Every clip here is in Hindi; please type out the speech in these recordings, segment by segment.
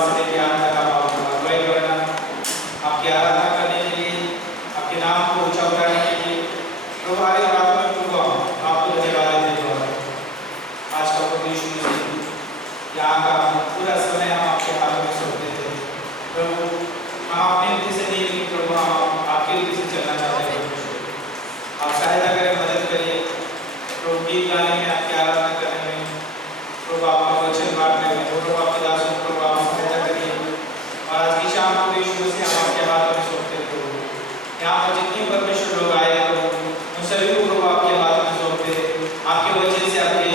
शुरुआत से लेकर अंत तक आप अगुवाई करना, आपकी आराधना करने के लिए, आपके नाम को ऊंचा उठाने के लिए प्रभु हमारे प्रार्थना पूर्व आपको धन्यवाद देते हैं। आज का उपदेश यहाँ का पूरा समय हम आपके हाथों में सौंप देते हैं प्रभु। हम अपनी रीति से नहीं, लेकिन प्रभु हम आपकी रीति से चलना चाहते हैं। आप सहायता करें, मदद करिए प्रभु, गीत गाने में, आपकी आराधना करने में, प्रभु आपका वचन बांटने में, प्रभु आपके दासों को प्रभु आप सहायता करिए। और आज की शाम को यीशु से हम आपके हाथों में सौंपते हैं प्रभु। यहाँ पर जितने परमेश्वर लोग आए प्रभु, उन सभी को प्रभु आपके हाथों में सौंपते हैं। आपके वचन से, आपके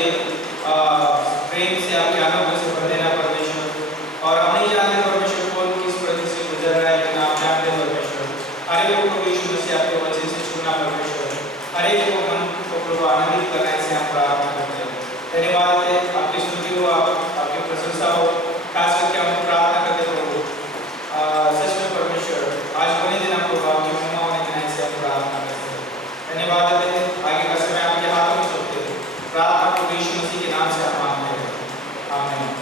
प्रेम से, आपके आनंद से भर देना परमेश्वर। और हम नहीं जानते परमेश्वर कौन किस परिस्थिति से गुजर रहा है, लेकिन आप जानते हैं परमेश्वर। हर एक को यीशु से आपके वचन से छूना परमेश्वर, हर एक को मन को प्रभु आनंदित करने से हम प्रार्थना करते हैं। धन्यवाद है, आपकी स्तुति हो, आपकी प्रशंसा हो। खास करके हम प्रार्थना करते प्रभु सच में परमेश्वर आज होने देना प्रभु, आपकी महिमा होने देना, इसे हम प्रार्थना करते हैं। धन्यवाद है, आगे का समय आपके हाथों में सौंपते हैं। प्रार्थना को यीशु मसीह के नाम से हम मांगते हैं, आमीन।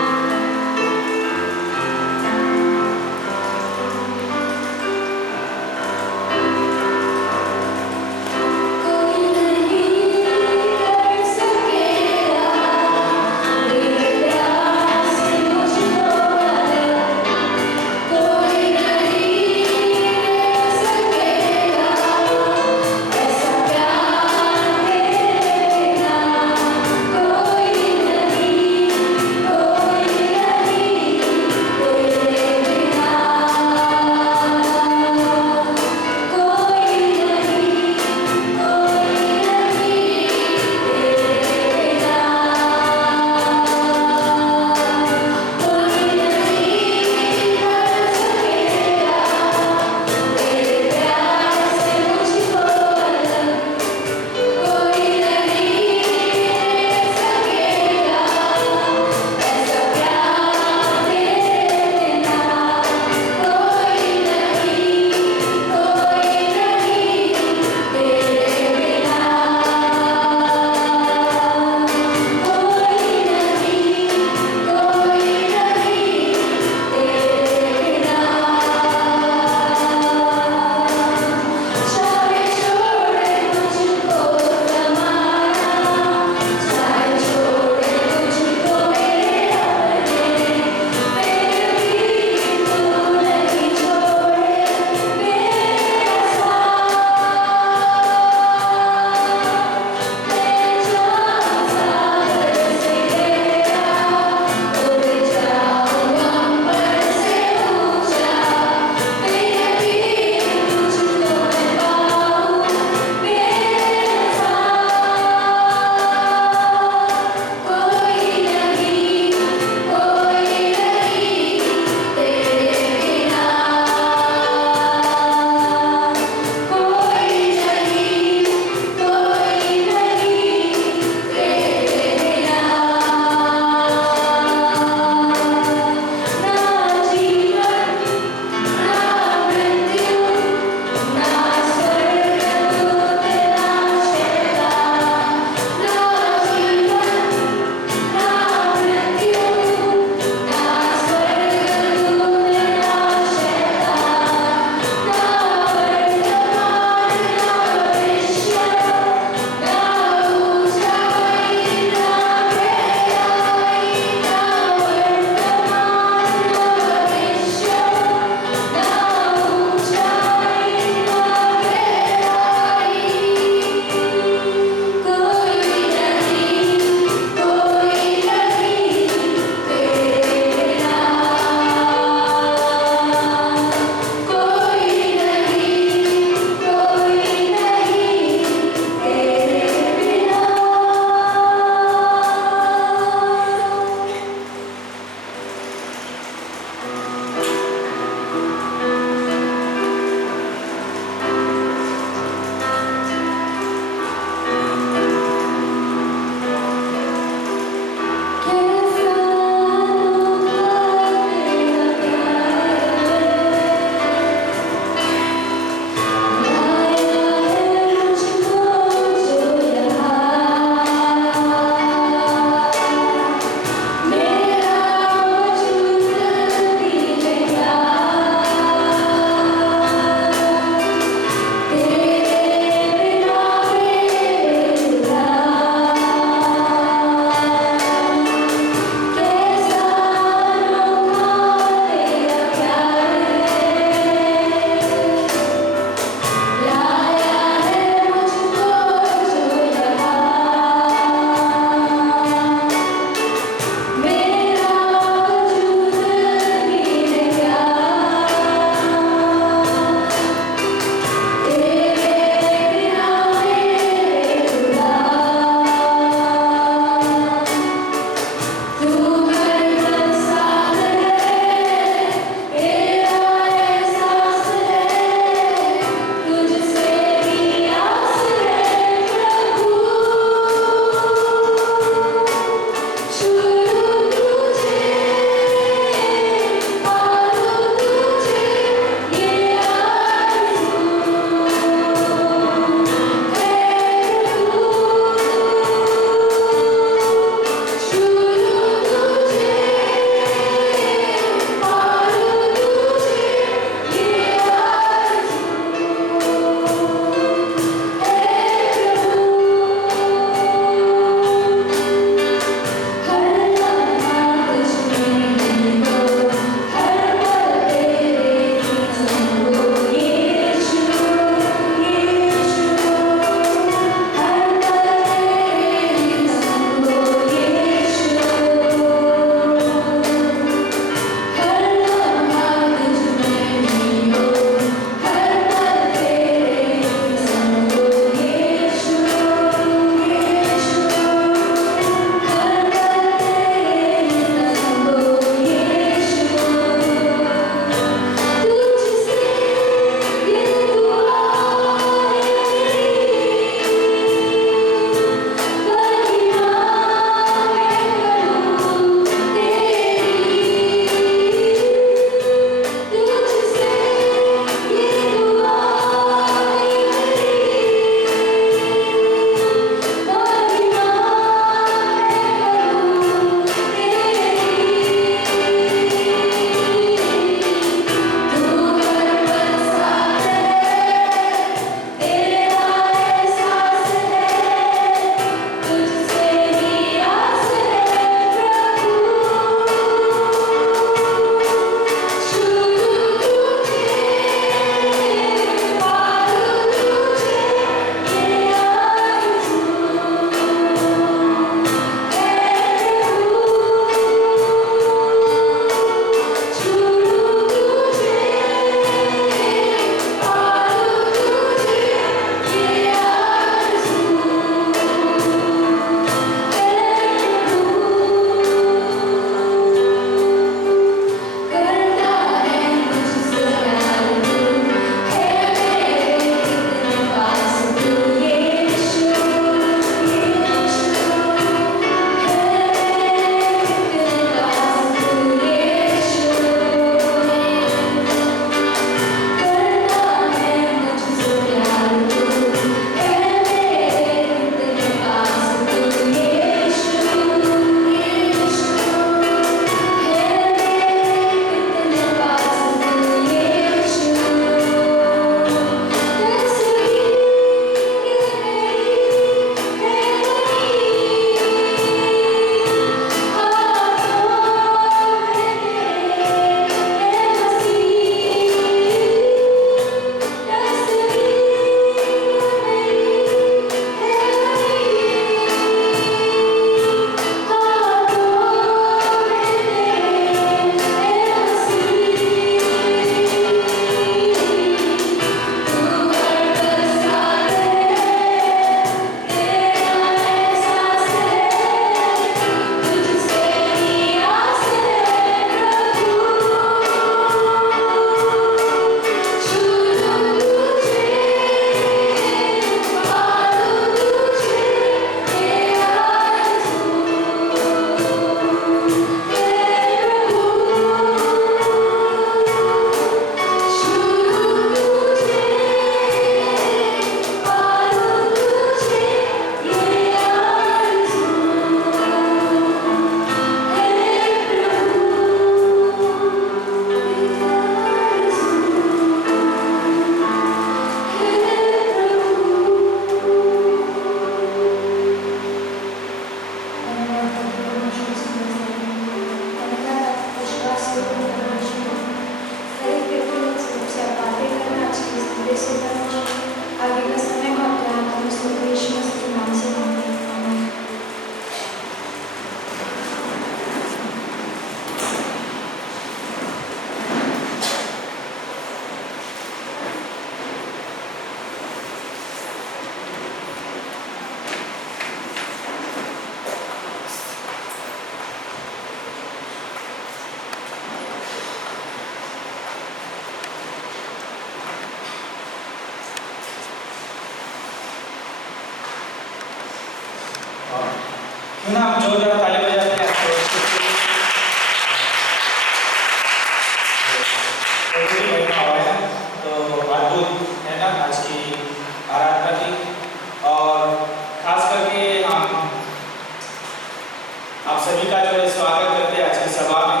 सभी का जो है स्वागत करते हैं आज की सभा में।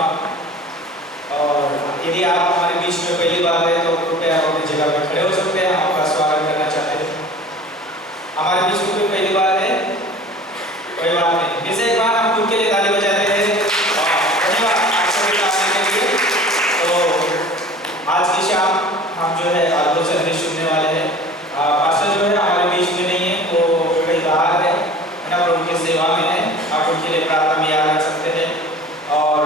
और यदि आप हमारे बीच में पहली बार है तो कृपया आप अपनी जगह पर खड़े हो सकते हैं, हम आपका स्वागत करना चाहते हैं। हमारे बीच में कोई पहली बार है, कोई बात नहीं, फिर से एक बार हम खुद के लिए ताली बजाते हैं। धन्यवाद आप सभी का आने के लिए। तो आज की शाम हम जो है अद्भुत संदेश सुनने वाले हैं। पास्टर जो है हमारे बीच में नहीं है, वो कहीं बाहर है ना, प्रभु की सेवा में है। आप उनके लिए प्रार्थना में याद रख सकते हैं। और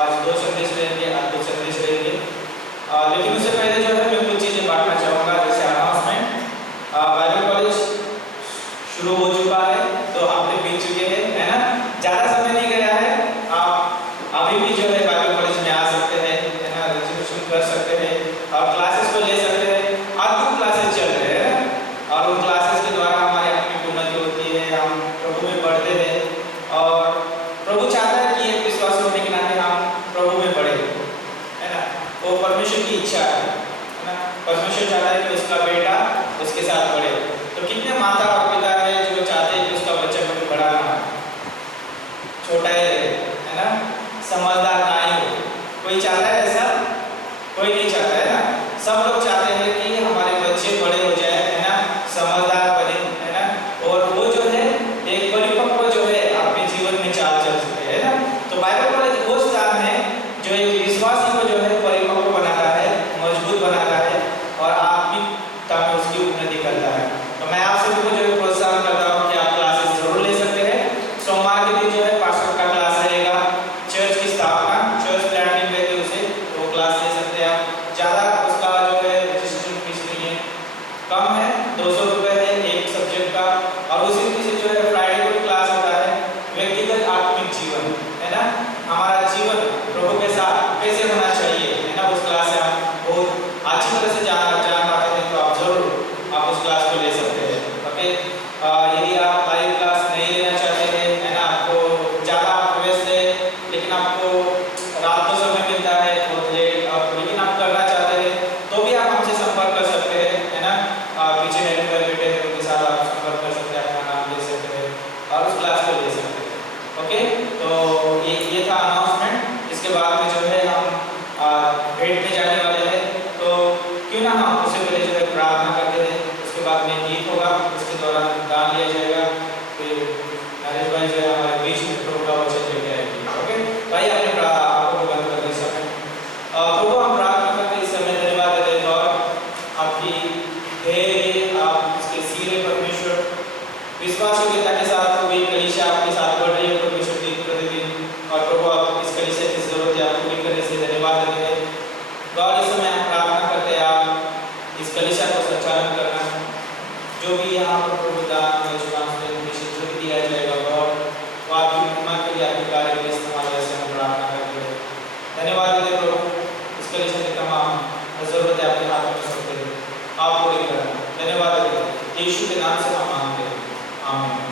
आज 2 संदेश रहेंगे, अद्भुत संदेश रहेंगे। लेकिन उससे पहले जो है मैं कुछ चीज़ें बांटना चाहूँगा, जैसे अनाउंसमेंट। बाइबल कॉलेज शुरू हो चुका है, तो हफ्ते बीत चुके हैं, है ना, ज़्यादा समय नहीं गया है। आप अभी भी जो है बाइबल कॉलेज में आ सकते हैं, है ना, रजिस्ट्रेशन कर सकते हैं और क्लासेस को ले सकते हैं। अद्भुत क्लासेस चल रहे हैं और उन क्लासेस के द्वारा हमारी आत्मिक उन्नति होती है, हम प्रभु में बढ़ते हैं। और प्रभु चाहता है कि एक विश्वासी होने के नाते हम प्रभु में बढ़े, है ना, वो परमेश्वर की इच्छा है ना। परमेश्वर चाहता है कि उसका बेटा उसके साथ बढ़े। तो कितने माता और पिता है जो चाहते हैं कि उसका बच्चा कभी बड़ा ना हो, छोटा ही रहे, है ना, समझदार ना ही हो। कोई चाहता है ऐसा? कोई नहीं चाहता, है ना। सब लोग चाहते हैं कि हमारे बच्चे बड़े हो जाए, है ना, समझदार बने, है ना, और वो जो है एक परिपक्व जो है अपने जीवन में चाल चल सके, है ना। तो बाइबल कॉलेज वो स्थान है जो एक विश्वासी को जो है परिपक्व बनाता है, मजबूत बनाता है और आत्मिकता में उसकी उन्नति करता है। तो मैं आप सभी को जो है प्रोत्साहन करता हूँ कि आप क्लासेस जरूर ले सकते हैं। सोमवार के दिन जो है पास्टर का क्लास रहेगा, चर्च की स्थापना, चर्च प्लांटिंग कहते हैं उसे, वो क्लास ले सकते हैं आप। ज़्यादा उसका जो है रजिस्ट्रेशन फीस नहीं है, कम है, 200 रुपये है एक सब्जेक्ट का। और उसी रीति से जो है फ्राइडे को क्लास होता है व्यक्तिगत आत्मिक जीवन, है ना, हमारा जीवन प्रभु के साथ कैसे होना चाहिए, है ना। उस क्लास से हम बहुत अच्छी तरह से जान पाते हैं, तो आप जरूर आप उस क्लास को ले सकते हैं। ओके, यदि आप लाइव क्लास नहीं लेना चाहते हैं, है ना, आपको ज़्यादा आप व्यस्त है, लेकिन आपको रात को समय मिलता है बहुत लेट, लेकिन आप करना चाहते हैं, तो भी आप हमसे संपर्क कर सकते हैं, है ना। पीछे मेरे पर बैठे हैं, उनके साथ आप संपर्क कर सकते हैं, अपना नाम ले सकते हैं और उस क्लास को ले सकते हैं। ओके, तो ये था अनाउंसमेंट। इसके बाद में जो है हम भेंट में जाने वाले हैं, तो क्यों ना हम उससे पहले जो है प्रार्थना करते हैं। उसके बाद में गीत होगा, उसके दौरान दान लिया जाएगा, फिर नरेश भाई जो है हमारे बीच में प्रभु का वचन लेके आएंगे। ओके भाई, अपने आंखों को बंद करते समय प्रभु हम प्रार्थना करते इस समय धन्यवाद देते हैं और आपकी धैर्य, आप इसके सिरे परमेश्वर विश्वास योग्यता के साथ पूरी कलीसिया आपके साथ बढ़ रही है परमेश्वर दिन प्रतिदिन। और प्रभु आप इस कलीसिया की जरूरत है, आप पूरी करने से धन्यवाद देते हैं। गॉड इस समय हम प्रार्थना करते हैं आप इस कलीसिया को संचालन करना, जो भी यहाँ पर प्रभु दान जो भी दिया जाएगा गॉड, वो आपकी महिमा के लिए, आपके कार्य के लिए इस्तेमाल वैसे हम प्रार्थना करते हैं। धन्यवाद देते प्रभु, इस कलीसिया की तमाम जरूरतें आपके हाथ में सकते हैं, आप पूरी करना। धन्यवाद देते यीशु के नाम से हम मांगते हैं, आमीन।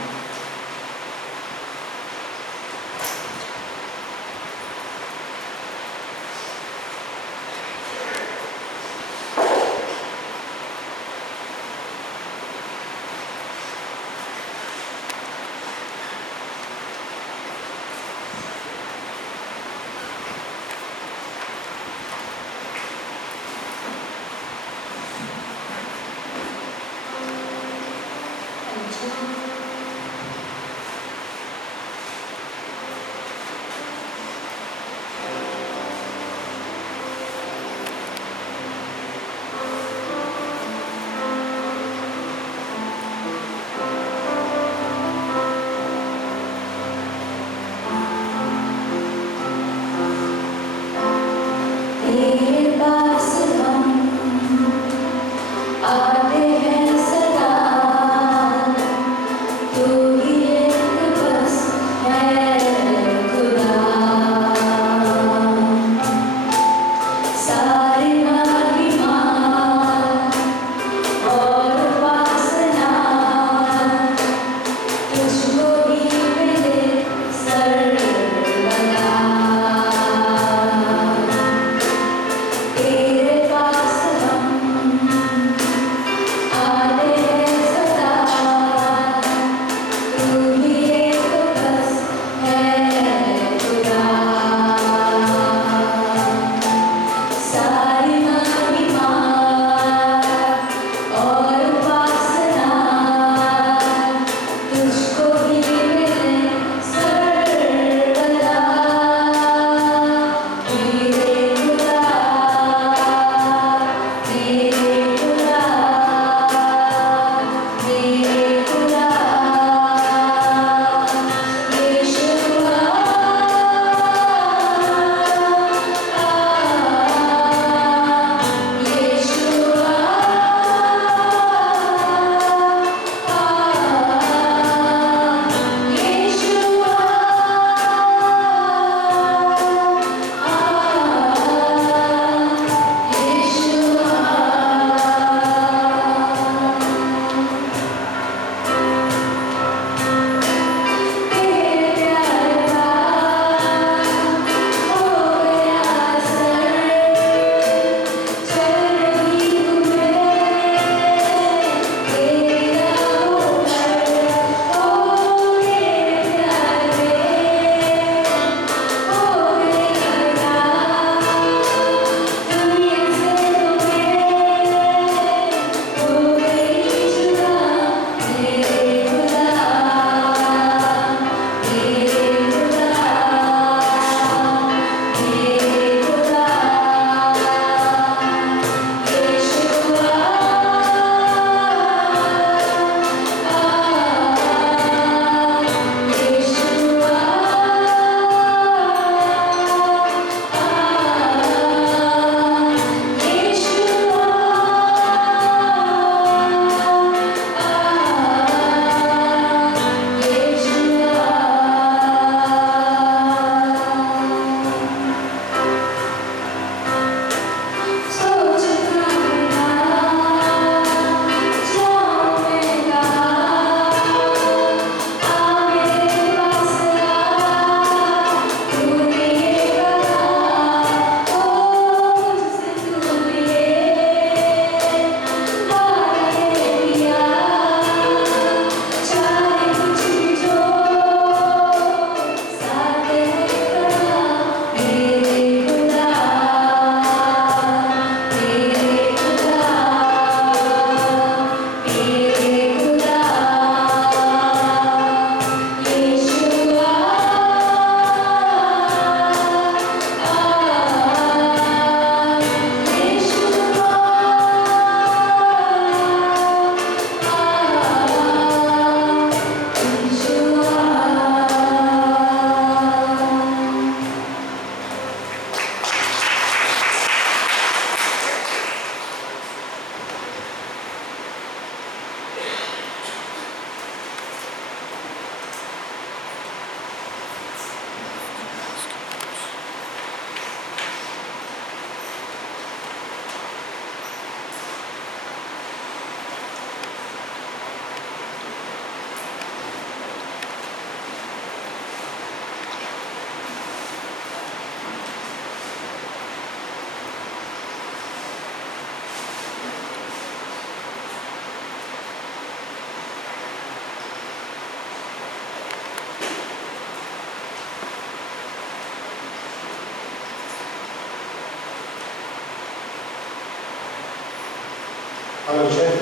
Hello, Chef.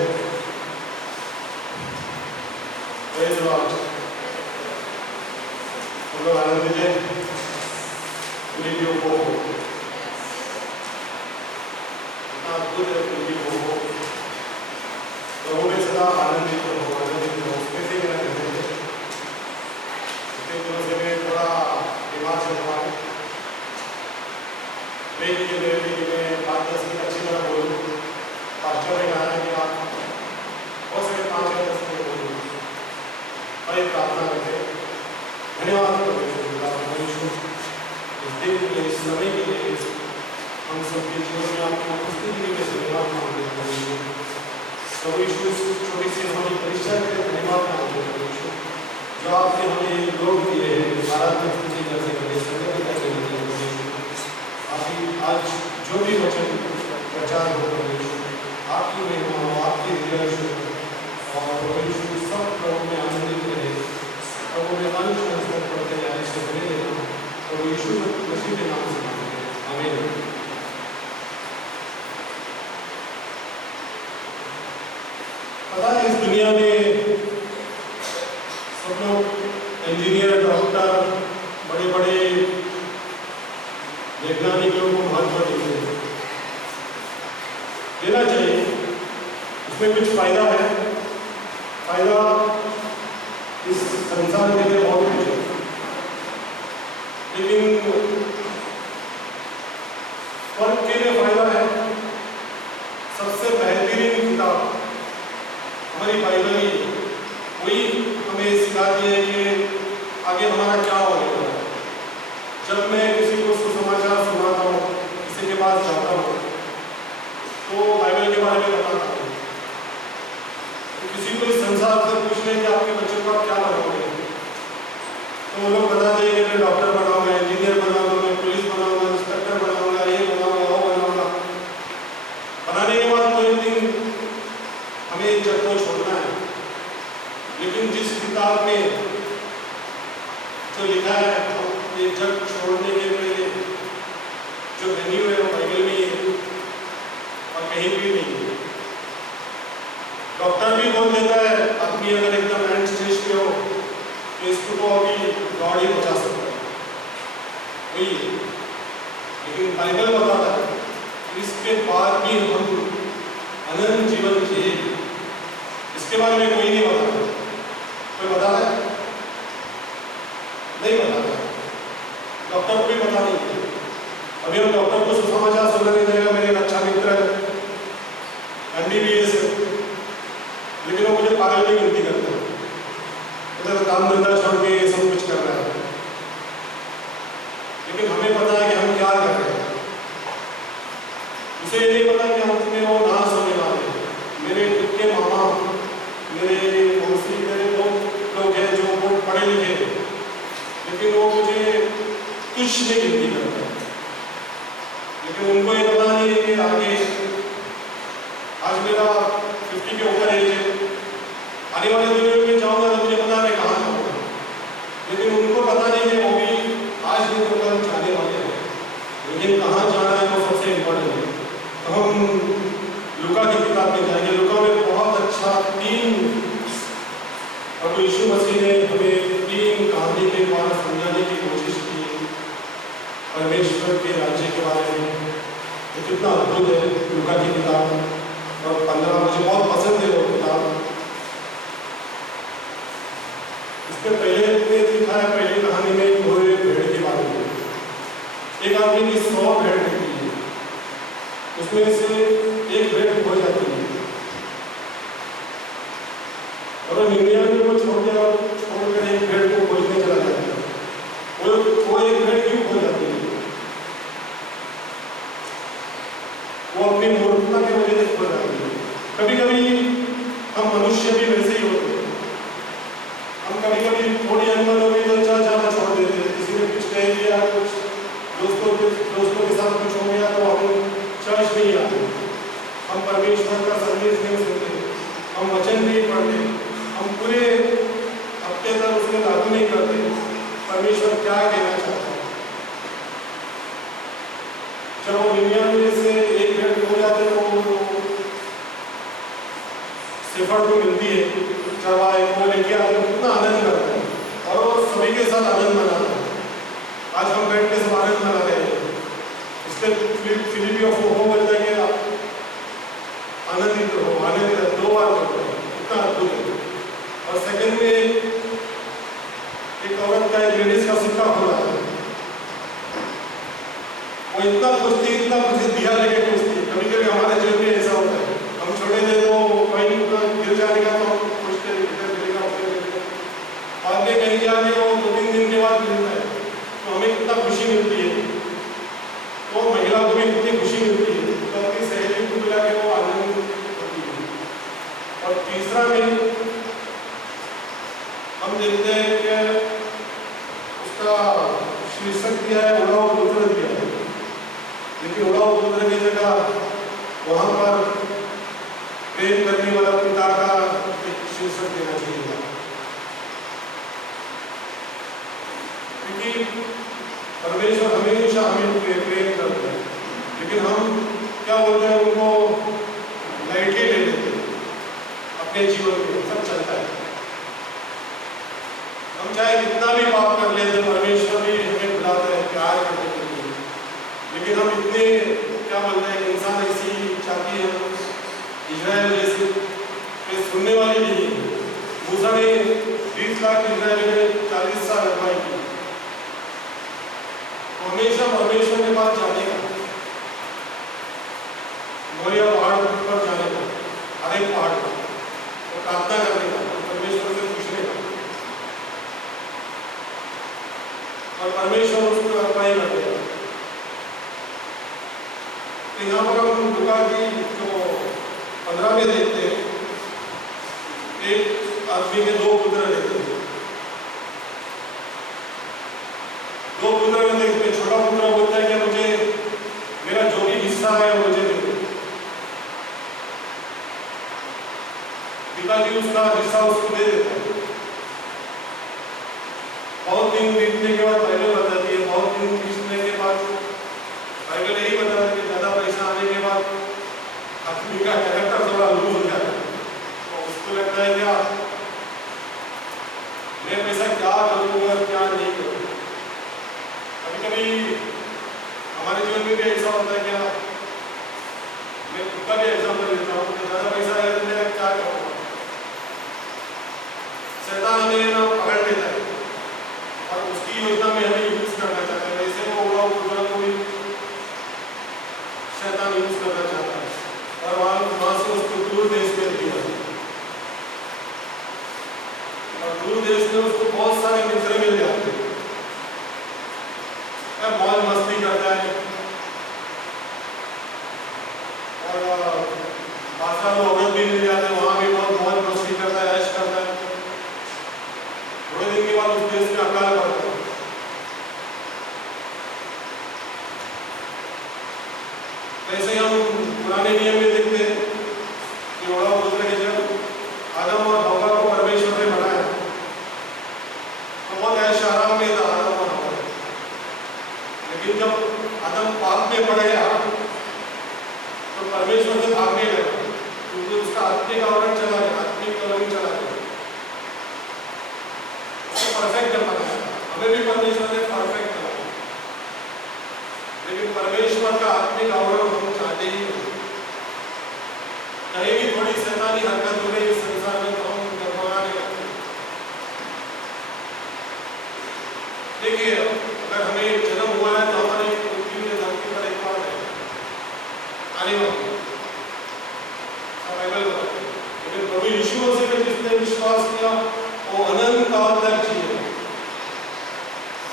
Praise the Lord. हम लोग आनंदित हैं फिलिपियों को इतना अद्भुत है फिलिपियों को प्रभु में सदा आनंदित हो उसमें से मेरा कहते हैं इतने दिनों से मैं थोड़ा बीमार चल रहा हूँ मेरे लिए बात 10 मिनट अच्छी तरह बोलूँ पास्टर ने कहा है कि आप हो सके 5 या 10 मिनट बोलूँ और एक प्रार्थना करते हैं धन्यवाद इस दिन के लिए इस समय के लिए हम सबके जीवन में आपको उपस्थिति के धन्यवाद मांगते हैं प्रभु यीशु छोटी सी हमारी परीक्षा के लिए धन्यवाद मांगते हैं प्रभु यीशु जो आपने हमें लोग दिए हैं भारत में पूरी कैसे करें संगत कैसे करें आपकी आज जो भी वचन प्रचार हो प्रभु यीशु आपकी महिमा आपकी हृदय और प्रभु यीशु सब प्रभु में आनंदित रहे प्रभु में अनुशासन पढ़ते जाने से बने रहना प्रभु यीशु मसीह के नाम से मांगते हैं आमीन। पता है इस दुनिया में सब लोग इंजीनियर डॉक्टर बड़े बड़े वैज्ञानिक लोगों को महत्व देते हैं देना चाहिए उसमें कुछ फायदा है फायदा इस संसार के लिए बहुत कुछ है लेकिन फर्क के लिए फायदा है सबसे बेहतरीन किताब हमारी बाइबल ही वही हमें सिखाती है कि आगे हमारा क्या होगा जब मैं किसी को सुसमाचार सुनाता हूँ किसी के पास जाता हूँ तो बाइबल के बारे में बताता हूँ किसी को इस संसार से पूछ लें कि आपके बच्चों को आप क्या बनाओगे तो वो लोग बताते हैं कि मैं डॉक्टर बनाऊंगा इंजीनियर बनाऊंगा मैं पुलिस बनाऊंगा इंस्पेक्टर बनाऊंगा ये बनाऊंगा वो बनाऊंगा बनाने के बाद तो एक दिन हमें इस जग को छोड़ना है लेकिन जिस किताब में जो लिखा है ये जग छोड़ने के पहले जो वेन्यू है वो बाइबल में ही है और कहीं भी नहीं है डॉक्टर भी बोल देता है आदमी अगर एकदम एंड स्टेज पे हो तो इसको तो अभी गॉड ही बचा सकता है वही है लेकिन बाइबल बताता है इसके बाद भी हम अनंत जीवन जिए इसके बारे में कोई नहीं बताता कोई बताता है नहीं बताता डॉक्टर को भी पता नहीं अभी हम डॉक्टर को सुसमाचार सुनाने जाएगा मेरे एक अच्छा मित्र है MBBS लेकिन वो मुझे पागल की गिनती करता है तो काम धंधा छोड़ के सब कुछ कर रहा है लेकिन हमें पता है कि हम क्या कर रहे हैं उसे ये नहीं पता कि हम में वो नाश होने वाले हैं मेरे खुद के मामा मेरे मौसी मेरे लोग हैं जो बहुत पढ़े लिखे हैं लेकिन वो मुझे कुछ नहीं गिनती करता लेकिन उनको ये पता नहीं है कि आगे आज मेरा 50 के ऊपर एज है आने वाले दिनों में जाऊंगा तो मुझे पता नहीं कहाँ जाऊंगा लेकिन उनको पता नहीं है वो भी आज नहीं तो कल जाने वाले हैं लेकिन कहाँ जाना है वो सबसे इम्पोर्टेंट है तो हम लूका की किताब में जाएंगे लूका में बहुत अच्छा 3 प्रभु यीशु मसीह ने हमें 3 कहानी के द्वारा समझाने की कोशिश की परमेश्वर के राज्य के बारे में तो कितना अद्भुत है लूका की किताब और 15 मुझे बहुत पसंद है वो किताब इसके पहले में लिखा है पहली कहानी में घोड़े भेड़ के बारे में एक आदमी की 100 भेड़ रहती है उसमें से एक भेड़ खो जाती है और 99 को छोड़कर एक भेड़ को खोजने चला जाता है वो एक भेड़ क्यों खो जाती है वो अपनी मूर्खता की वजह से खो जाती है कभी कभी हम मनुष्य भी वैसे ही होते हैं हम कभी कभी थोड़ी अनबन हो गई तो जाना छोड़ देते हैं किसी ने कुछ कह दिया कुछ दोस्तों के साथ कुछ हो गया तो हम चर्च नहीं आते हम परमेश्वर का संदेश नहीं सुनते हम वचन नहीं पढ़ते हम पूरे हफ्ते तक उसमें लागू नहीं करते परमेश्वर क्या कहना चाहता है जब वो 99 में से एक भेड़ हो जाते तो कम्फर्ट को मिलती है, चरवाहे को लेके आते हैं, कितना आनंद करते हैं और वो सभी के साथ आनंद मनाते हैं। आज हम बैठ के सब आनंद मना रहे हैं, इसलिए फिलिपी ऑफ वो बोलता है कि आनंदित हो, आनंदित 2 बार बोलते हैं, कितना अद्भुत है। और सेकंड में एक औरत का, एक लेडीज का सिक्का खोला है, वो इतना खुश थी, इतना खुश दिया लेके खुश थी। कभी कभी हमारे जीवन में ऐसा होता है, हम छोटे थे तो कहीं गिर जाने का तो हम खुश थे, इधर गिरेगा उधर गिरेगा, आगे कहीं जाके वो 2-3 दिन के बाद मिलता है तो हमें कितना खुशी मिलती है, तो महिला को भी कितनी खुशी मिलती है, तो अपनी सहेली को मिला के वो आनंद होती है। और तीसरा में हम देखते हैं कि उसका शीर्षक दिया है उड़ाऊ पुत्र दिया है, लेकिन उड़ाऊ पुत्र की जगह वहां पर प्रेम करने वाला पिता का एक शीर्षक देना चाहिए, क्योंकि परमेश्वर हमेशा हमें प्रेम करता है, लेकिन हम क्या बोलते हैं, उनको लाइटली ले लेते हैं अपने जीवन में, सब चलता है। हम चाहे कितना भी पाप कर लेते, परमेश्वर भी हमें बुलाता है प्यार करने के लिए, लेकिन हम इतने क्या बोलते हैं, इंसान ऐसी चाहती है, इजराइल जैसे सुनने वाली नहीं है। मूसा ने 20 लाख इजराइल में 40 साल अगुवाई की, हमेशा परमेश्वर के पास जाने का, मोरिया पहाड़ पर जाने का, हर एक पहाड़ पर और प्रार्थना करने का, परमेश्वर से पूछने का, और परमेश्वर उसको अगुवाई करते हैं। तो यहाँ पर हम लूका की जो 15 में देखते हैं, एक आदमी के 2 पुत्र रहते हैं। 2 पुत्र में देखते हैं, छोटा पुत्र बोलता है कि मुझे मेरा जो भी हिस्सा है वो मुझे दे दो। पिताजी उसका हिस्सा उसको दे देता है। बहुत दिन बीतने के बाद बाइबल बताती है, बहुत दिन बीतने के बाद बाइबल यही बताता है कि ज्यादा पैसा आने के बाद आदमी का कैरेक्टर थोड़ा लूज हो जाता है, तो उसको लगता है क्या मैं पैसा क्या करूँगा क्या नहीं करूँगा। कभी कभी हमारे जीवन में भी ऐसा होता है, क्या मैं खुद का भी एग्जाम्पल लेता हूँ कि ज्यादा पैसा आएगा तो मेरा क्या करूँगा। शैतान हमें ना पकड़ लेता है और उसकी योजना में हमें यूज करना चाहता है, वैसे वो उड़ाऊ पुत्र को भी शैतान यूज करना चाहता है और वहां से उसको दूर देश में दिया, और दूर देश में उसको बहुत सारे मित्र मिल जाते हैं, मौज मस्ती करता है और बादशाह को औरत भी मिल जाते हैं, वहां भी बहुत मौज मस्ती करता है, ऐश करता है। थोड़े दिन के बाद उस देश में अकाल पड़ता है। वैसे हम पुराने नियम में देखते हैं कि उड़ाऊ पुत्र के जब आदम और हव्वा को परमेश्वर ने बनाया तो बहुत ऐश आराम में था आदम और हव्वा, लेकिन जब आदम पाप में पड़ गया तो परमेश्वर से भागने लगा, क्योंकि उसका आत्मिक आवरण चला गया, आत्मिक आवरण चला गया। परफेक्ट बनाया, हमें भी परमेश्वर ने परफेक्ट बनाया, लेकिन परमेश्वर का आत्मिक आवरण हम चाहते ही नहीं। कहीं भी थोड़ी शैतानी हरकत हो गई इस संसार में तो हम डरमाने लगते हैं। देखिए, अगर हमें जन्म हुआ है तो हमारे पृथ्वी में धरती पर एक बार है आने वाली, बाइबल बताती है। लेकिन प्रभु यीशु मसीह ने जिसने विश्वास किया वो अनंत काल तक जिए,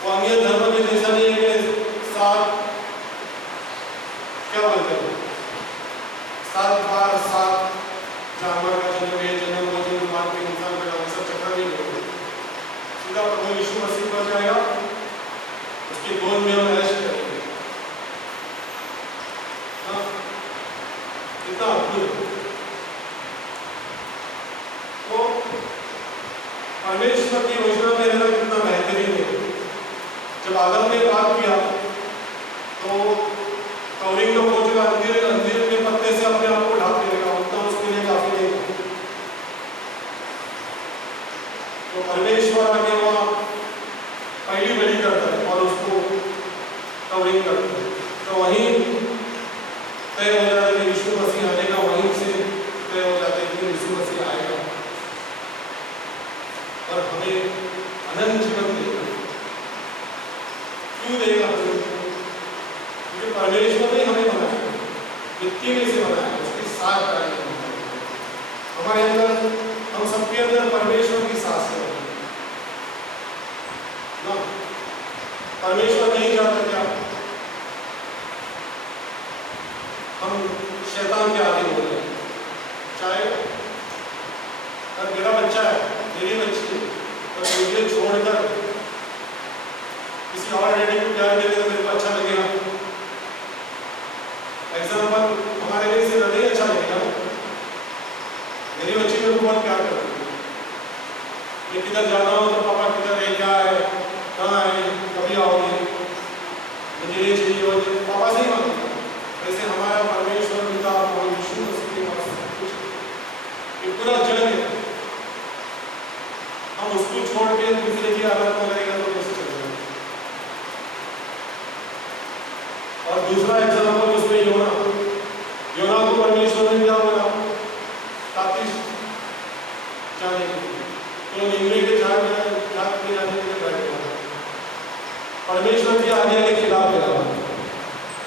वो अन्य धर्म के जैसा नहीं है कि 7 क्या बोलते हैं 7 बार 7 जानवर का जन्म है, जन्म हो जन्म बाद में इंसान का सब चक्कर नहीं होगा, सीधा प्रभु यीशु मसीह पर जाएगा, उसकी गोद में हम ऐश करेंगे। कितना अद्भुत है। तो परमेश्वर की योजना में रहना कितना बेहतरीन है। जब आदम ने पाप किया तो कवरिंग का खोजेगा, अंधेर के पत्ते से अपने आप को ढांकने लगा, उतना उसके लिए काफी नहीं था। कवरिंग करते हैं। तो वहीं तय हो जाता है कि यीशु मसीह आने का, वहीं से तय हो जाता है कि यीशु मसीह आएगा और हमें अनंत जीवन देगा। क्यों देगा हमें? क्योंकि परमेश्वर ने हमें बनाया, मिट्टी में से बनाया, उसकी साथ डाली हमारे अंदर, हम सबके अंदर परमेश्वर की सांस है ना। परमेश्वर नहीं चाहता क्या हम शैतान के आदि हो गए। चाहे अगर मेरा बच्चा है, मेरी बच्ची है, और मुझे छोड़कर किसी और लेडी को प्यार देने तो मेरे को अच्छा लगेगा। एग्जाम्पल हमारे लिए से नहीं अच्छा लगेगा। मेरी बच्ची मेरे को बहुत प्यार करती है, मैं किधर जाता हूँ तो पापा किधर है, क्या है, कहाँ है, कभी आओगे, मुझे ये चाहिए और पापा से ही मांगता। वैसे हमारा परमेश्वर पिता और यीशु मसीह के पास सब कुछ ये पूरा जग है। हम उसको छोड़ के दूसरे की आदत में करेंगे तो कैसे चलेगा? और दूसरा एग्जाम्पल उसमें योना को परमेश्वर ने क्या बोला? तातीश जाने के लिए, तो निगले के झाड़ में जाने के लिए बैठ गया। परमेश्वर के आगे के खिलाफ गया,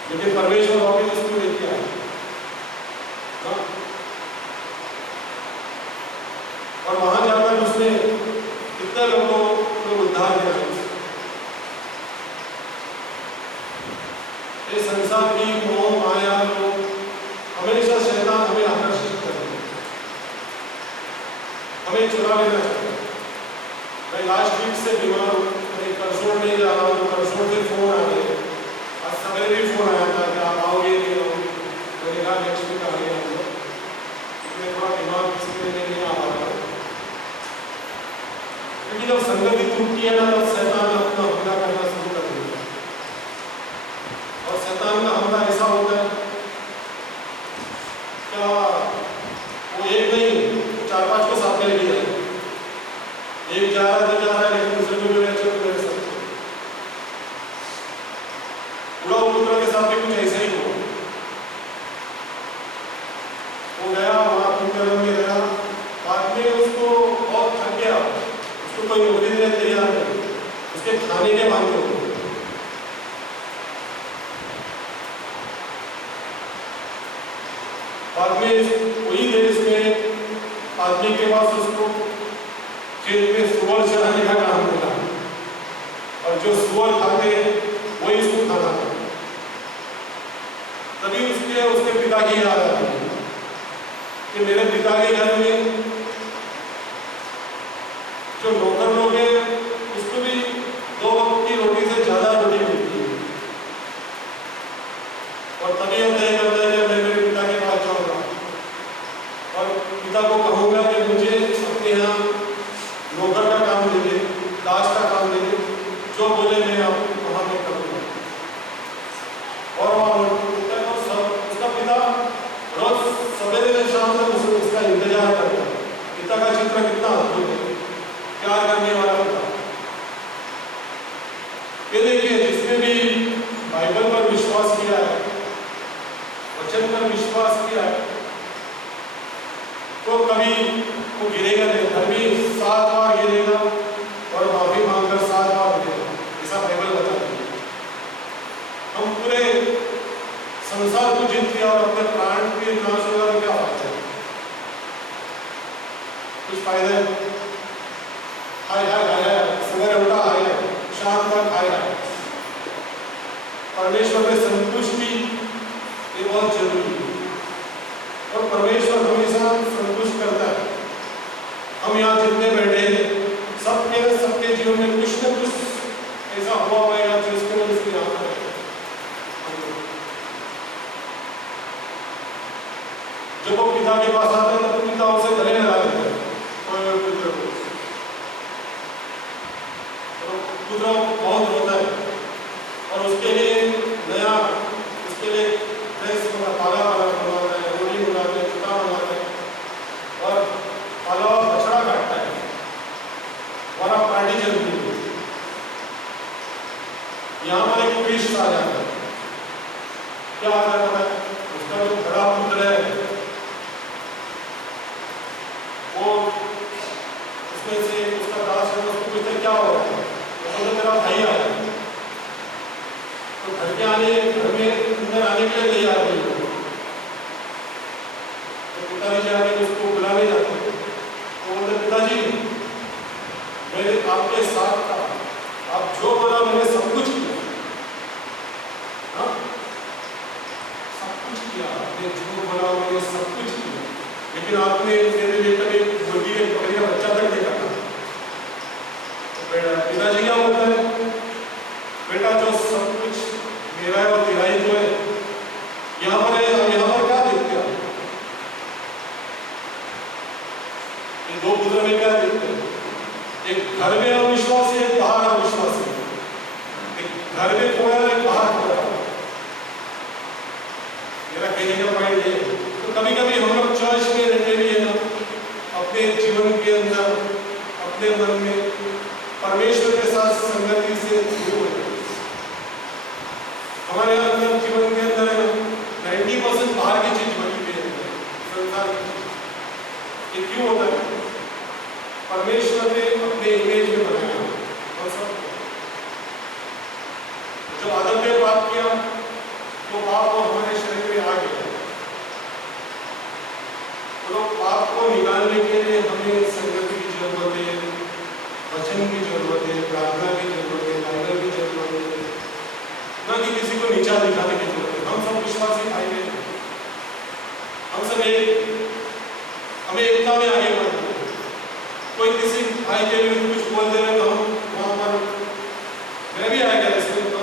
लेकिन परमेश्वर वापस उसको लेके आया। और वहां जाकर उसने कितने लोगों को उद्धार किया। इस संसार की मोह माया को हमेशा शैतान हमें आकर्षित करता है, हमें चुरा लेना चाहता है। मैं लास्ट वीक से बीमार हूँ, मैं करसोड़ नहीं जा रहा हूँ, तो करसोड़ से फोन आ गया। आज सवेरे भी फोन आया था कि आप आओगे नहीं आओगे। मैंने कहा नेक्स्ट वीक आ गया, इसमें थोड़ा दिमाग किसी में नहीं आ पा रहा। क्योंकि जब संगति टूटती है ना, तब शैतान अपना हमला करना शुरू कर देता है। और शैतान का हमला ऐसा होता है, क्या वो एक नहीं 4-5 को साथ में लेके जाए। एक जा रहा है लेकिन दूसरे को भी अच्छा तो मेरे साथ पूरा पुत्र के साथ भी कुछ ऐसा ही हुआ। वो गया वहां पुत्र में गया, बाद में उसको बहुत थक गया, उसको कोई नौकरी देने तैयार नहीं, उसके खाने के मांगे होते। बाद में वही देश में आदमी के पास उसको खेत में सुअर चराने का काम मिला, और जो सुअर खाते वही उसको खाना था। तभी उसके पिता की याद आती कि मेरे पिता के घर में जो नौकर लोग हैं उसको भी 2 वक्त की रोटी से ज्यादा रोटी मिलती है। और तभी हम तय करते हैं कि मैं मेरे पिता के पास जाऊंगा और पिता को कहूंगा कि मुझे अपने यहाँ नौकर का काम दे दे, दास का काम दे दे, जो बोले मैं आपको वहां पे करूंगा। और वहां उसका पिता रोज सवेरे से शाम तक उसका इंतजार करता है। पिता का चित्र कितना अद्भुत है, प्यार करने वाला पिता। ये देखिए, जिसने भी बाइबल पर विश्वास किया है, वचन पर विश्वास किया है, तो कभी वो गिरेगा नहीं। कभी 7 बार गिरेगा और माफी मांगकर 7 बार गिरेगा, ऐसा बाइबल बताती है। हम पूरे संसार को जीत लिया और अपने प्राण के नाश होगा तो क्या फायदा है? कुछ फायदा है? हाय हाय हाय हाय, सवेरे उठा हाय हाय, शाम तक हाय हाय। परमेश्वर में संतुष्टि ये बहुत जरूरी है, और परमेश्वर हमेशा संतुष्ट करता है। हम यहाँ जितने बैठे हैं, सबके जीवन में कुछ न कुछ ऐसा हुआ होगा जिसके वजह से यहाँ पर जब वो पिता के पास आते हैं तो पिता उसे गले लगा देते हैं। पुत्र बहुत रोता है और उसके लिए नया, उसके लिए ड्रेस पाला बनवाता है, रोटी बनाते हैं, चुका बनाते हैं और पाला बछड़ा काटता है और आप पार्टी चलती है। यहाँ पर एक विष आ जाता है। क्या आ जाता है? उसका जो बड़ा पुत्र है वो उसमें से उसका दास है, उसको पूछते क्या हो रहा है, तो मेरा भाई आया। तो घर में अंदर आने के लिए तैयार नहीं हो, तो पिताजी जाके उसको बुलाने जाते हैं। तो बोलते पिताजी मैं आपके साथ था, आप जो बोला मैंने सब कुछ किया। हाँ, सब कुछ किया, आपने जो बोला मैंने सब कुछ किया, लेकिन आपने मेरे लिए कभी मुर्गी एक बकरी का बच्चा तक नहीं करना। तो पिताजी क्या बोलता है, बेटा जो सब कुछ मेरा है और तेरा ही तो है, यहाँ पर है, यहाँ पर क्या देखते हैं? ये दो पुत्र में क्या देखते हैं? एक घर में अविश्वासी है, बाहर अविश्वासी है। एक घर में खोया है, एक बाहर खोया है। मेरा कहने का पॉइंट ये, तो कभी कभी हम लोग चर्च में रहते भी है ना, अपने जीवन के अंदर अपने मन में परमेश्वर के साथ संगति से दूर हो जाते। हमारे अंदर जीवन के अंदर 90% बाहर की चीज बनी हुई है, संसार की चीज। ये क्यों होता है? परमेश्वर ने अपने इमेज में बनाया और सब। जब आदम ने पाप किया तो पाप हमारे शरीर में आ गया। तो पाप को निकालने के लिए हमें संगति की जरूरत है, वचन की जरूरत है, प्रार्थना की जरूरत है, बाइबल की जरूरत है, ना कि किसी को नीचा दिखाने की जरूरत है। हम सब विश्वासी भाई बहन, हम सब हमें एकता में आगे बढ़ना है। कोई किसी भाई के विरुद्ध कुछ बोल दे रहे तो हम वहां पर, मैं भी आया गया इसमें तो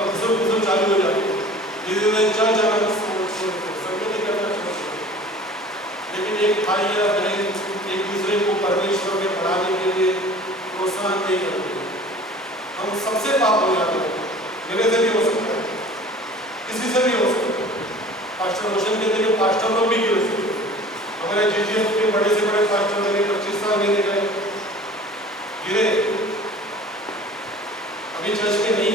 चालू हो जाती है, धीरे-धीरे चल जाना, संगति करना चाहिए। लेकिन एक भाई या बहन एक दूसरे को परमेश्वर में बढ़ाने के लिए प्रोत्साहन नहीं करते। हम सबसे पाप हो जाते हैं, मेरे से भी हो सकता है, किसी से भी हो सकता है। पास्टर रोशन कहते हैं पास्टर लोग भी गिर सकते। हमारे जीजीएफ के बड़े से बड़े पास्टर मेरे 25 साल में गए, गिरे, अभी चर्च में नहीं।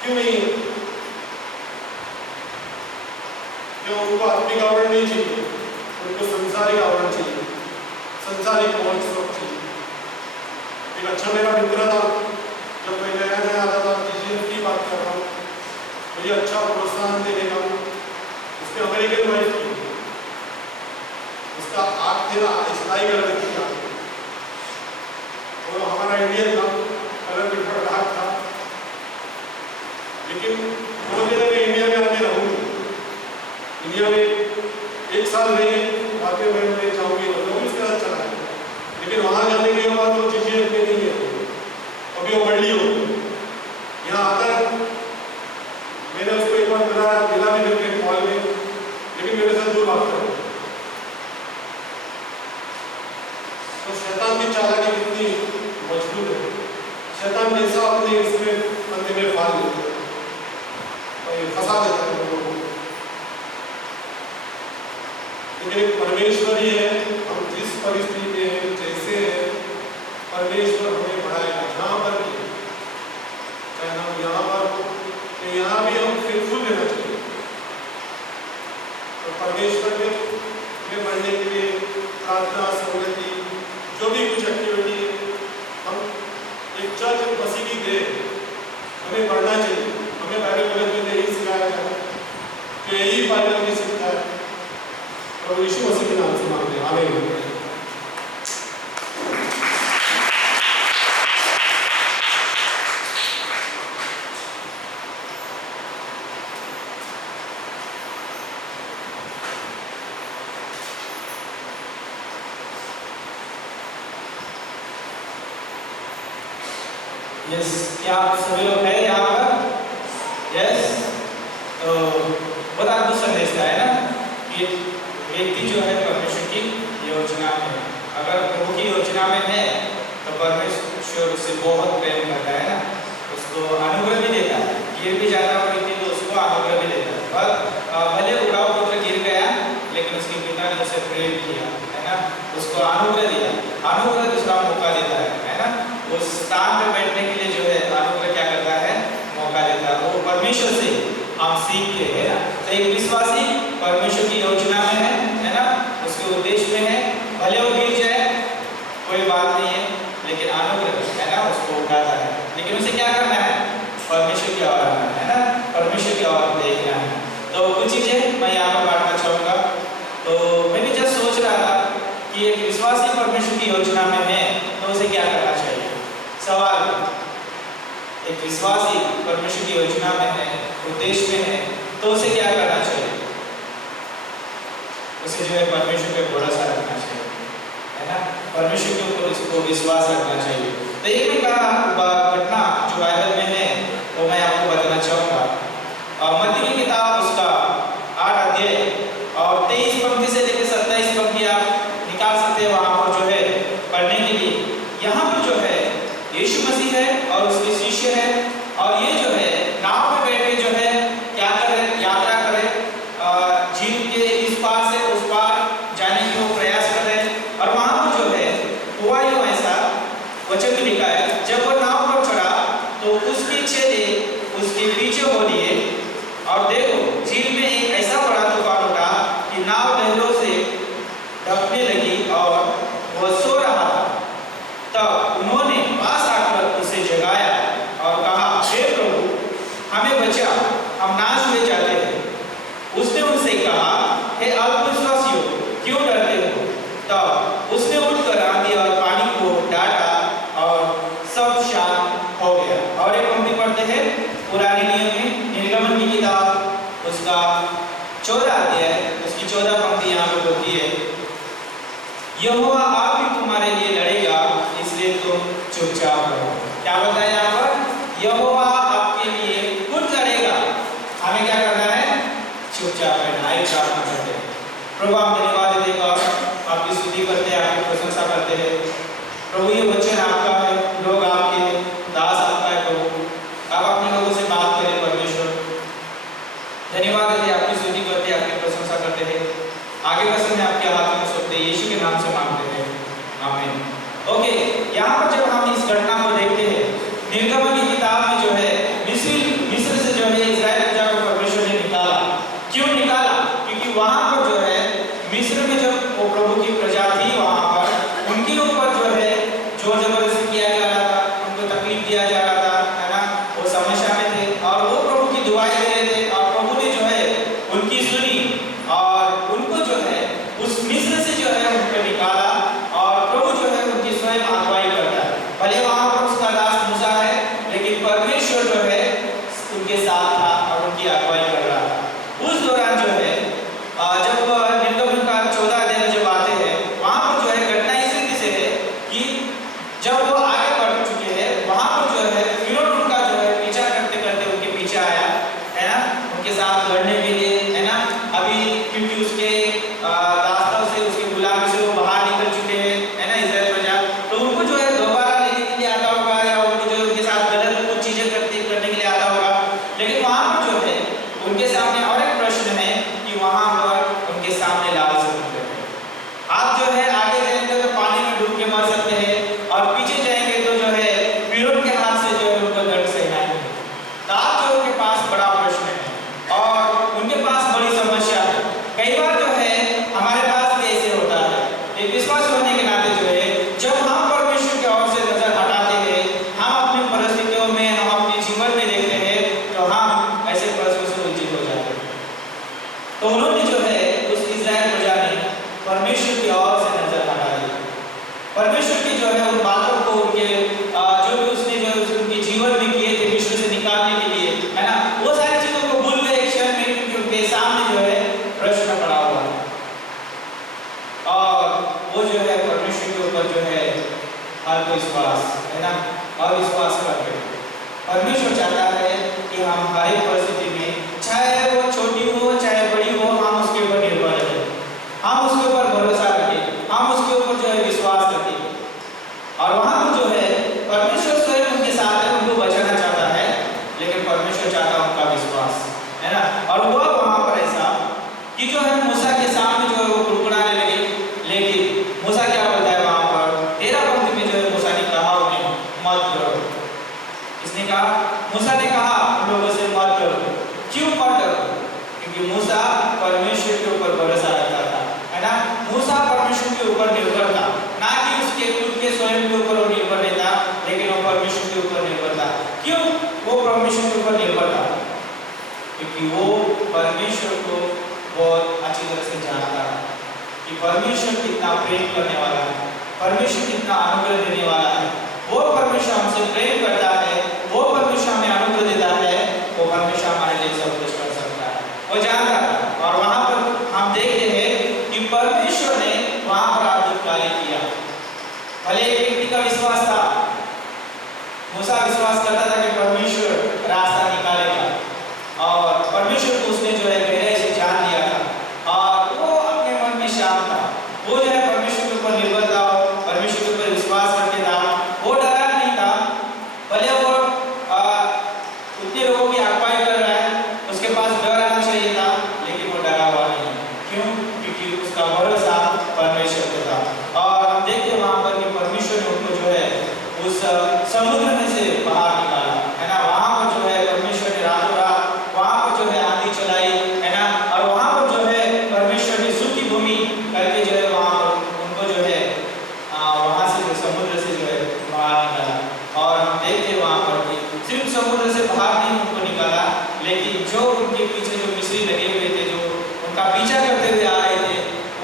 क्यों नहीं? क्यों? उनको आत्मिक आवरण नहीं चाहिए, उनको संसारिक आवरण चाहिए, संसारिक पहुंच सब चाहिए। एक अच्छा मेरा मित्र था, जब मैं नया नया आता था, जीजीएफ की बात कर रहा हूँ, मुझे अच्छा प्रोत्साहन देने का, उसने अमेरिकन वाइफ की, उसका आँख थे ना सिलाई कर रखी थी, और हमारा इंडियन था, कलर भी थोड़ा डार्क था, लेकिन बोलते थे मैं इंडिया में आके रहूँगी, इंडिया में 1 साल रही, बाद में मैं जाऊँगी, और लोग उसके साथ चला है। लेकिन वहाँ जाने के बाद वो जीजीएफ में नहीं है, अभी वो बड़ी हो, यहाँ आता है। मैंने उसको एक बार मिला भी करके कॉल में, लेकिन मेरे साथ दूर भागता है। तो शैतान की चालाकी कितनी मजबूत है, शैतान कैसा अपने इसमें अंत में फाल देता है और फंसा देता है लोगों को। लेकिन परमेश्वर ही है, हम जिस परिस्थिति में हैं, जैसे हैं, परमेश्वर हमें बढ़ाएगा जहाँ पर भी, चाहे हम यहाँ पर हो, तो यहाँ भी हम फेथफुल रहना चाहिए। तो परमेश्वर में बढ़ने के लिए प्रार्थना, संगति, जो भी कुछ एक्टिविटी है, हम एक चर्च मसीह की दे, हमें बढ़ना चाहिए। हमें बाइबल कॉलेज में यही सिखाया जाता है, तो यही बाइबल की शिक्षा है। प्रभु यीशु मसीह के नाम से मांगते हैं, आमीन। यस, क्या आप सभी लोग हैं यहाँ पर? यस, तो बहुत अद्भुत संदेश है ना कि व्यक्ति जो है परमेश्वर की योजना में, अगर प्रभु की योजना में है तो परमेश्वर उससे बहुत प्रेम करता है ना, उसको अनुग्रह भी देता है। गिर भी जाता है व्यक्ति तो उसको अनुग्रह भी देता है। पर भले उड़ाऊ पुत्र गिर गया, लेकिन उसके पिता ने उसे प्रेम किया, है ना, उसको अनुग्रह दिया। अनुग्रह दूसरा मौका देता है ना, उस स्थान पे बैठने के लिए जो है अनुग्रह क्या करता है, परमेश्वर से हम सीखते हैं ना। तो एक विश्वासी परमेश्वर की योजना में है ना, उसके उद्देश्य में है। भले वो गिर जाए कोई बात नहीं है, लेकिन अनुग्रह है ना उसको उठाता है। लेकिन उसे क्या करना है? परमेश्वर की ओर आना है ना, परमेश्वर की ओर देखना है। तो कुछ चीजें मैं यहाँ पर बांटना चाहूँगा। तो मैं भी जस्ट सोच रहा था कि एक विश्वासी परमेश्वर की योजना में है तो उसे क्या करना चाहिए। सवाल, एक विश्वासी परमेश्वर की योजना में है, उद्देश्य में है, तो उसे क्या करना चाहिए? उसे जो है परमेश्वर पे भरोसा रखना चाहिए, है ना, परमेश्वर के ऊपर उसको विश्वास रखना चाहिए। तो एक घटना जो बाइबल में है वो मैं आपको बताना चाहूँगा। मत्ती की किताब उसका 8 अध्याय और 23 पंक्ति से लेकर 27 पंक्ति आप निकाल सकते हैं वहाँ पर जो है पढ़ने के लिए। यहाँ पर जो है यीशु मसीह है और उसके शिष्य है, और ये जो है नाव में बैठ के जो है क्या कर रहे, यात्रा कर रहे, झील के इस पार से उस पार जाने की वो प्रयास कर रहे। और वहाँ पर जो है हुआ यूँ ऐसा, वचन में लिखा है, जब वो नाव पर चढ़ा तो उसके चेले उसके पीछे हो लिए, और देखो झील में एक ऐसा बड़ा तूफान उठा कि नाव लहरों से ढकने लगी और वह सो रहा था। तब उन्होंने पास आकर उसे जगाया और कहा, हे प्रभु, हमें बचा, हम नाश हुए जाते हैं। उसने उनसे कहा, हे अल्पविश्वासियों, क्यों डरते हो? तब उसने उठकर आंधी और पानी को डांटा और सब शांत हो गया। और एक पंक्ति पढ़ते हैं पुराने नियम में, निर्गमन की किताब उसका 14 अध्याय उसकी 14 पंक्ति यहाँ पर होती है, यहोवा आप ही तुम्हारे लिए लड़ेगा, इसलिए तुम चुपचाप रहो। क्या बताया यहाँ पर? यहोवा आपके लिए खुद लड़ेगा, हमें क्या करना है? चुपचाप रहना। आइए प्रार्थना करते हैं। प्रभु आप धन्यवाद देगा, आपकी स्तुति करते हैं, आपकी प्रशंसा करते हैं। प्रभु ये वचन आपका है, लोग आपके दास आपका है। प्रभु आप अपने लोगों से बात करें परमेश्वर। धन्यवाद देते, आपकी स्तुति करते, आपकी प्रशंसा करते हैं। आगे का समय आपके हाथ में सौंपते हैं, यीशु के नाम से मांगते हैं, आमीन। ओके, यहाँ पर जब हम इस घटना को देखते हैं, निर्गमन की किताब में जो है मिस्र से जो है इस्राएल प्रजा को परमेश्वर ने निकाला। क्यों निकाला? क्योंकि वहाँ पर जो है मिस्र में जब वो प्रभु की प्रजा थी, वहाँ पर उनके ऊपर जो है जोर जबरदस्ती किया जा रहा था, उनको तकलीफ दिया जा रहा था, है ना, वो समस्या में थे और वो प्रभु की दुआएं दे रहे थे। और प्रभु ने जो है उनकी सुनी और उनको जो है उस मिस्र से जो है उनको निकाला, और प्रभु जो है उनकी स्वयं अगुवाई करता है। भले वहाँ पर उसका दास मूसा है, लेकिन परमेश्वर जो है उनके साथ था और उनकी अगुवाई कर रहा था। उस दौरान जो है जब निर्गमन का 14 अध्याय जब आते हैं, वहाँ पर जो है घटना इस रीति से है कि जब वो आगे बढ़ चुके हैं, वहाँ पर जो है फिरौन उनका जो है पीछा करते करते उनके पीछे आया, है ना, उनके साथ लड़ने के लिए, है ना। अभी क्योंकि उसके दास्तों से, उसके गुलामी से वो बाहर निकल चुके हैं, है ना, इस्राएल प्रजा, तो उनको जो है दोबारा लेने के लिए आता होगा, या उनको जो उनके साथ गलत कुछ चीजें करने के लिए आता होगा। लेकिन वहाँ पर जो है उनके सामने और एक प्रश्न है कि वहाँ पर उनके सामने लाल समुद्र है। आप जो है आगे जाएंगे तो पानी में डूब के मर सकते हैं, और पीछे जाएंगे तो जो है फिरौन के हाथ से जो है उनको दंड सहना है। तो आप जो उनके पास बड़ा प्रश्न है और उनके पास बड़ी समस्या है। कई बार जो है हमारे पास भी ऐसे होता है, एक विश्वास होने के नाते जो है जब हम परमेश्वर की ओर से नजर हटाते हैं, हम अपनी परिस्थितियों में, हम अपने जीवन में देखते हैं, तो हम ऐसे परिस्थितियों से उलझित हो जाते हैं। तो उन्होंने जो है उस इस्राएल प्रजा ने परमेश्वर की ओर से नजर हटा दी। परमेश्वर की जो है उन बातों को, उनके जो भी उसने जो है उनके जीवन में किए थे विश्व से निकालने के लिए, है ना, वो सारी चीजों को भूल गए एक क्षण में, क्योंकि उनके सामने जो है प्रश्न पड़ा हुआ है। और वो जो है परमेश्वर के ऊपर जो है अविश्वास, है ना, अविश्वास करते हैं। परमेश्वर चाहता है कि हम हर एक परिस्थिति में, चाहे वो छोटी हो चाहे बड़ी हो, हम उसके ऊपर निर्भर रहें, हम उसके ऊपर भरोसा रखें, हम उसके ऊपर जो है विश्वास रखें। और वहाँ पर जो है परमेश्वर स्वयं उनके साथ है, उनको बचाना चाहता है, लेकिन परमेश्वर चाहता है उनका विश्वास, है ना। और वो वहाँ पर ऐसा कि जो है मूसा के सामने जो है वो कुड़कुड़ाने लगे, लेकिन मूसा क्या बोलता है वहाँ पर 13 पंक्ति में जो है मूसा ने कहा उन्हें मत करो। इसने कहा, मूसा ने कहा उन लोगों से मत करो, परमेश्वर के ऊपर भरोसा रखता था, है ना। मूसा परमेश्वर के ऊपर निर्भर था, ना कि उसके खुद के स्वयं के ऊपर वो निर्भर नहीं था, लेकिन वो परमेश्वर के ऊपर निर्भर था। क्यों वो परमेश्वर के ऊपर निर्भर था? क्योंकि वो परमेश्वर को बहुत अच्छी तरह से जानता है कि परमेश्वर कितना प्रेम करने वाला है, परमेश्वर कितना अनुग्रह देने वाला है। वो परमेश्वर हमसे प्रेम करता है, वो परमेश्वर हमें अनुग्रह देता है, वो परमेश्वर हमारे लिए सब कुछ कर सकता है, वो जानता है। और वहां पर हम देखते हैं कि परमेश्वर ने वहां पर अद्भुत कार्य किया। भले एक व्यक्ति का विश्वास था, मूसा विश्वास करता था कि परमेश्वर रास्ता निकालेगा, और परमेश्वर को उसने जो है गहराई से जान लिया था, और वो अपने मन में शांत था। वो जो है परमेश्वर के ऊपर निर्भर था, परमेश्वर के ऊपर विश्वास करके था, वो डरा नहीं था। भले वो उतने लोगों की अगुवाई कर रहा है, उसके पास डर आना चाहिए था, लेकिन वो डरा हुआ नहीं। क्यों? क्योंकि उसका भरोसा परमेश्वर पे था। और हम देखते हैं वहां पर कि परमेश्वर ने उनको जो है उस समुद्र में से बाहर निकाला, है ना। वहां पर जो है परमेश्वर ने रातों रात वहां पर जो है आंधी चलाई, है ना। और वहां पर जो है परमेश्वर ने सूखी भूमि करके जो है वहां पर उनको जो है वहां से जो समुद्र से जो है बाहर निकाला। और हम देखते हैं वहां पर कि सिर्फ समुद्र से बाहर नहीं उनको निकाला, लेकिन जो उनके पीछे जो मिस्री लगे हुए थे, जो उनका पीछा करते हुए आ रहे थे,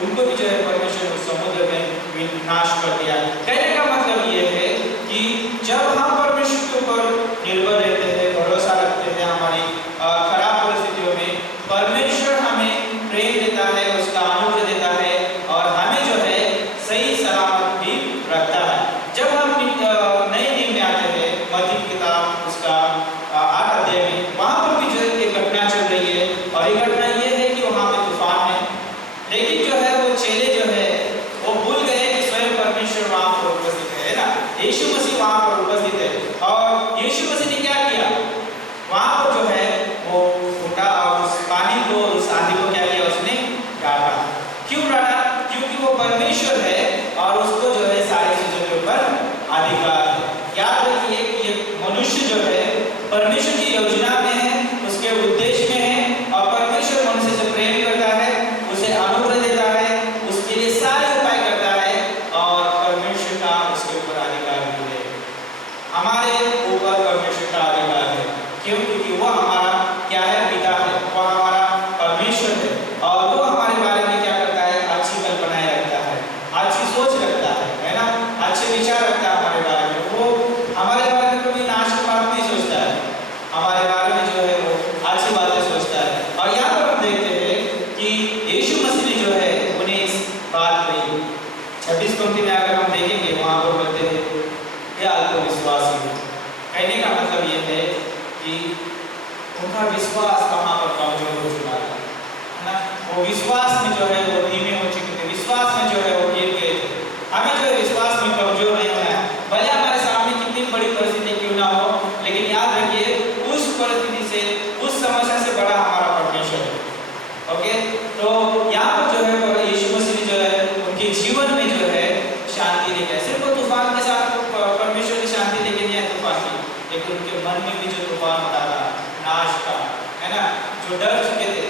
उनको भी जो है परमेश्वर उस समुद्र में विनाश कर दिया। कहने का मतलब ये है कि जब हम परमेश्वर के ऊपर निर्भर रहते हैं, भरोसा रखते हैं, हमारी खराब परिस्थितियों में परमेश्वर हमें प्रेम देता है, उसका अनुग्रह देता है, और हमें जो है सही सलामत भी रखता है। जब हम नए नियम में आते हैं, मत्ती की किताब उसका 8 अध्याय में, वहां पर भी जो है एक घटना चल रही है, और ये घटना ये है कि वहां पे तूफान है, लेकिन जो है वो चेले जो है वो भूल गए कि स्वयं परमेश्वर वहां पर उपस्थित है ना। यीशु मसीह वहां पर उपस्थित है, और यीशु मसीह ने क्या किया? वहां पर जो है वो उठा और उस पानी को, उस आंधी को क्या किया? उसने डांटा। क्यों डांटा? क्योंकि वो परमेश्वर है और उसको जो है सारी चीजों के ऊपर अधिकार है। याद रखिए कि ये मनुष्य जो है परमेश्वर की योजना में है, उसके उद्देश्य में है, और परमेश्वर मनुष्य से प्रेम करता है, उसे अनुग्रह देता है, उसके लिए सारे उपाय करता है, और परमेश्वर का उसके ऊपर अधिकार भी है। हमारे ऊपर परमेश्वर का अधिकार है। क्यों? क्योंकि वो हमारा क्या है? पिता है, वो हमारा परमेश्वर है, और वो हमारे बारे में क्या करता है? अच्छी कल्पनाएं रखता है, अच्छी सोच रखता है ना, अच्छे विचार रखता है हमारे बारे में। वो हमारे बारे में कभी नाश की बात नहीं सोचता है, हमारे बारे में जो है वो अच्छी बातें सोचता है। और यहाँ पर हम देखते हैं कि यीशु मसीह ने जो है उन्हें इस बात कही। 26 पंक्ति में अगर हम देखेंगे, वहां पर बोलते हैं ये अल्पविश्वासी। कहने का मतलब ये है कि उनका विश्वास कहाँ पर कमजोर हो चुका है ना। वो विश्वास में जो है वो धीमे हो चुके थे, विश्वास में जो है वो गिर गए थे। हमें जो है विश्वास में कमजोर नहीं होना है, भले हमारे सामने कितनी बड़ी परिस्थिति क्यों ना हो, लेकिन याद रखिए उस परिस्थिति से, उस समस्या से बड़ा हमारा परमेश्वर है। ओके, तो यहाँ पर जो है यीशु मसीह जो है उनके जीवन में जो है शांति लेके आए। सिर्फ वो तूफान के साथ परमेश्वर की शांति लेके नहीं आए तूफान की, लेकिन उनके मन में भी जो तूफान होता था नाश का, है ना, जो डर चुके थे,